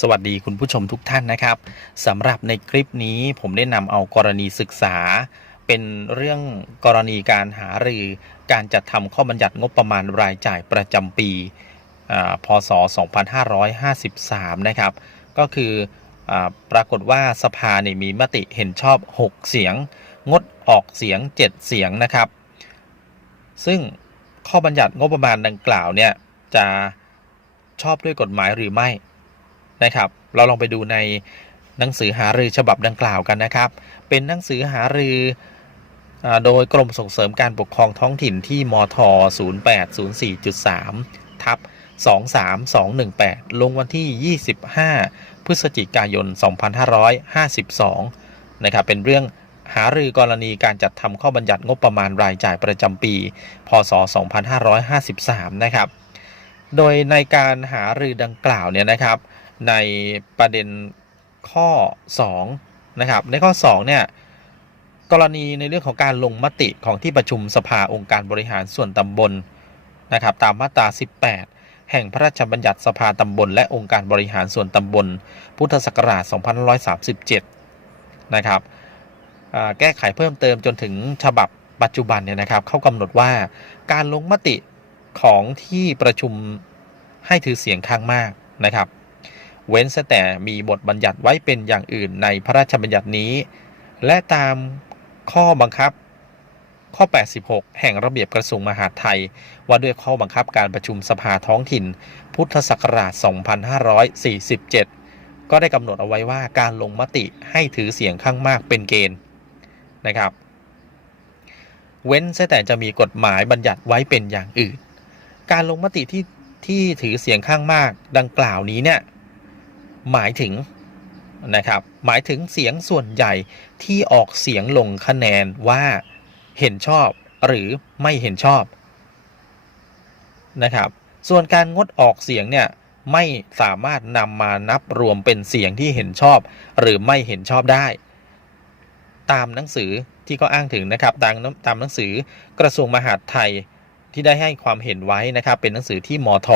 สวัสดีคุณผู้ชมทุกท่านนะครับสำหรับในคลิปนี้ผมได้นำเอากรณีศึกษา เป็นเรื่องกรณีการหารือ การจัดทำข้อบัญญัติงบประมาณรายจ่ายประจำปีอ่าพศ 2553 นะครับ ก็คืออปรากฏว่าสภาเนี่ยมีมติเห็นชอบ 6 เสียง งดออกเสียง 7 เสียงนะครับ ซึ่งข้อบัญญัติงบประมาณดังกล่าวเนี่ยจะชอบด้วยกฎหมายหรือไม่ นะครับ เราลองไปดูในหนังสือหารือฉบับดังกล่าวกันนะครับ เป็นหนังสือหารืออโดยกรมส่งเสริมการปกครองท้องถิ่นที่มท 0804.3 ทับ 23218 ลงวันที่ 25 พฤศจิกายน 2552 นะครับ เป็นเรื่องหารือกรณีการจัดทำข้อบัญญัติงบประมาณรายจ่ายประจำปี พศ 2553 นะครับ โดยในการหารือดังกล่าวเนี่ยนะครับ ในประเด็นข้อ 2 นะครับ ในข้อ 2 เนี่ย กรณีในเรื่องของการลงมติของที่ประชุมสภาองค์การบริหารส่วนตำบลนะครับ ตามมาตรา 18 แห่งพระราชบัญญัติสภาตำบล และองค์การบริหารส่วนตำบล พุทธศักราช 2537 นะครับแก้ไขเพิ่มเติมจนถึงฉบับปัจจุบันเนี่ยนะครับเขากำหนดว่าการลงมติของที่ประชุมให้ถือเสียงข้างมากนะครับ เว้นแต่มีบทบัญญัติไว้เป็นอย่างอื่นในพระราชบัญญัตินี้ และตามข้อบังคับข้อ 86 แห่งระเบียบกระทรวงมหาดไทย ว่าด้วยข้อบังคับการประชุมสภาท้องถิ่น พุทธศักราช 2547 ก็ได้กำหนดเอาไว้ว่าการลงมติให้ถือเสียงข้างมากเป็นเกณฑ์นะครับ เว้นแต่จะมีกฎหมายบัญญัติไว้เป็นอย่างอื่น การลงมติที่ที่ถือเสียงข้างมากดังกล่าวนี้เนี่ย หมายถึงนะครับหมายถึงเสียงส่วนใหญ่ที่ออกเสียงลงคะแนนว่าเห็นชอบหรือไม่เห็นชอบนะครับ ส่วนการงดออกเสียงเนี่ยไม่สามารถนำมานับรวมเป็นเสียงที่เห็นชอบ หรือไม่เห็นชอบได้ ตามหนังสือที่ก็อ้างถึงนะครับตามตามหนังสือกระทรวงมหาดไทยที่ได้ให้ความเห็นไว้นะครับ เป็นหนังสือที่มท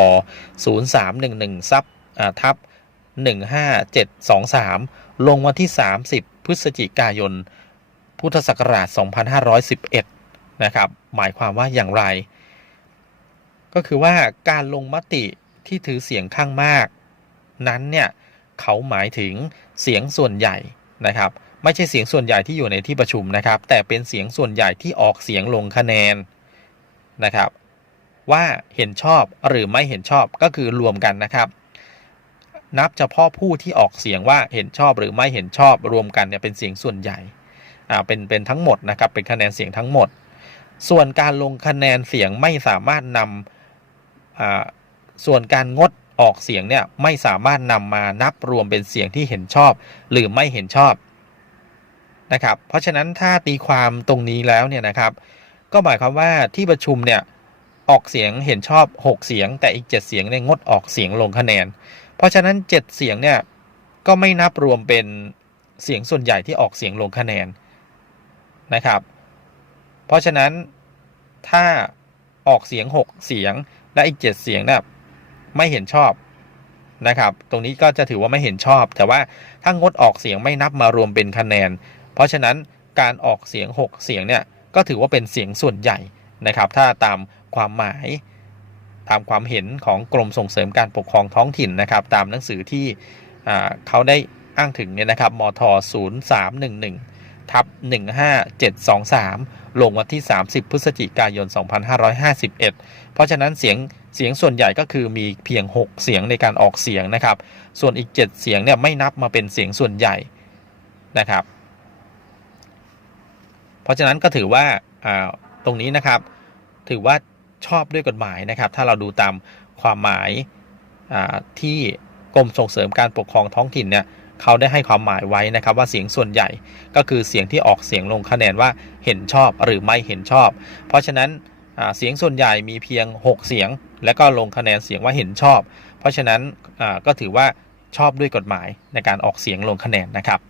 0311ซับอ่าทับ 15723 ลงวันที่ 30 พฤศจิกายน พุทธศักราช 2511 นะครับ หมายความว่าอย่างไร ก็คือว่าการลงมติที่ถือเสียงข้างมาก นั้นเนี่ย เขาหมายถึงเสียงส่วนใหญ่นะครับ ไม่ใช่เสียงส่วนใหญ่ที่อยู่ในที่ประชุมนะครับ แต่เป็นเสียงส่วนใหญ่ที่ออกเสียงลงคะแนนนะครับ ว่าเห็นชอบหรือไม่เห็นชอบก็คือรวมกันนะครับ นับเฉพาะผู้ที่ออกเสียงว่าเห็นชอบหรือไม่เห็นชอบรวมกันเนี่ยเป็นเสียงส่วนใหญ่อ่าเป็นเป็นทั้งหมดนะครับเป็นคะแนนเสียงทั้งหมด ส่วนการลงคะแนนเสียงไม่สามารถนำอ่าส่วนการงดออกเสียงเนี่ยไม่สามารถนำมานับรวมเป็นเสียงที่เห็นชอบ หรือไม่เห็นชอบนะครับเพราะฉะนั้นถ้าตีความตรงนี้แล้วเนี่ยนะครับ ก็หมายความว่าที่ประชุมเนี่ยออกเสียงเห็นชอบ 6 เสียง แต่อีก 7 เสียงเนี่ยงดออกเสียงลงคะแนน เพราะฉะนั้น 7 เสียงเนี่ยก็ไม่นับรวมเป็นเสียงส่วนใหญ่ที่ออกเสียงลงคะแนนนะครับ เพราะฉะนั้นถ้าออกเสียง 6 เสียงและอีก 7 เสียงเนี่ยไม่เห็นชอบนะครับ ตรงนี้ก็จะถือว่าไม่เห็นชอบ แต่ว่าถ้างดออกเสียงไม่นับมารวมเป็นคะแนน เพราะฉะนั้นการออกเสียง 6 เสียงเนี่ยก็ถือว่าเป็นเสียงส่วนใหญ่นะครับ ถ้าตามความหมาย ตามความเห็นของกรมส่งเสริมการปกครองท้องถิ่นนะครับ ตามหนังสือที่เขาได้อ้างถึงเนี่ยนะครับมท0311ทับ15723 ลงวันที่ 30 พฤศจิกายน 2551 เพราะฉะนั้นเสียงเสียงส่วนใหญ่ก็คือมีเพียง 6 เสียงในการออกเสียงนะครับ ส่วนอีก 7 เสียงเนี่ยไม่นับมาเป็นเสียงส่วนใหญ่นะครับ เพราะฉะนั้นก็ถือว่าตรงนี้นะครับ ถือว่า ชอบด้วยกฎหมายนะครับ ถ้าเราดูตามความหมายที่กรมส่งเสริมการปกครองท้องถิ่นเนี่ยเขาได้ให้ความหมายไว้นะครับ ว่าเสียงส่วนใหญ่ก็คือเสียงที่ออกเสียงลงคะแนนว่าเห็นชอบหรือไม่เห็นชอบ เพราะฉะนั้นเสียงส่วนใหญ่มีเพียง 6 เสียง และก็ลงคะแนนเสียงว่าเห็นชอบ เพราะฉะนั้นก็ถือว่าชอบด้วยกฎหมายในการออกเสียงลงคะแนนนะครับ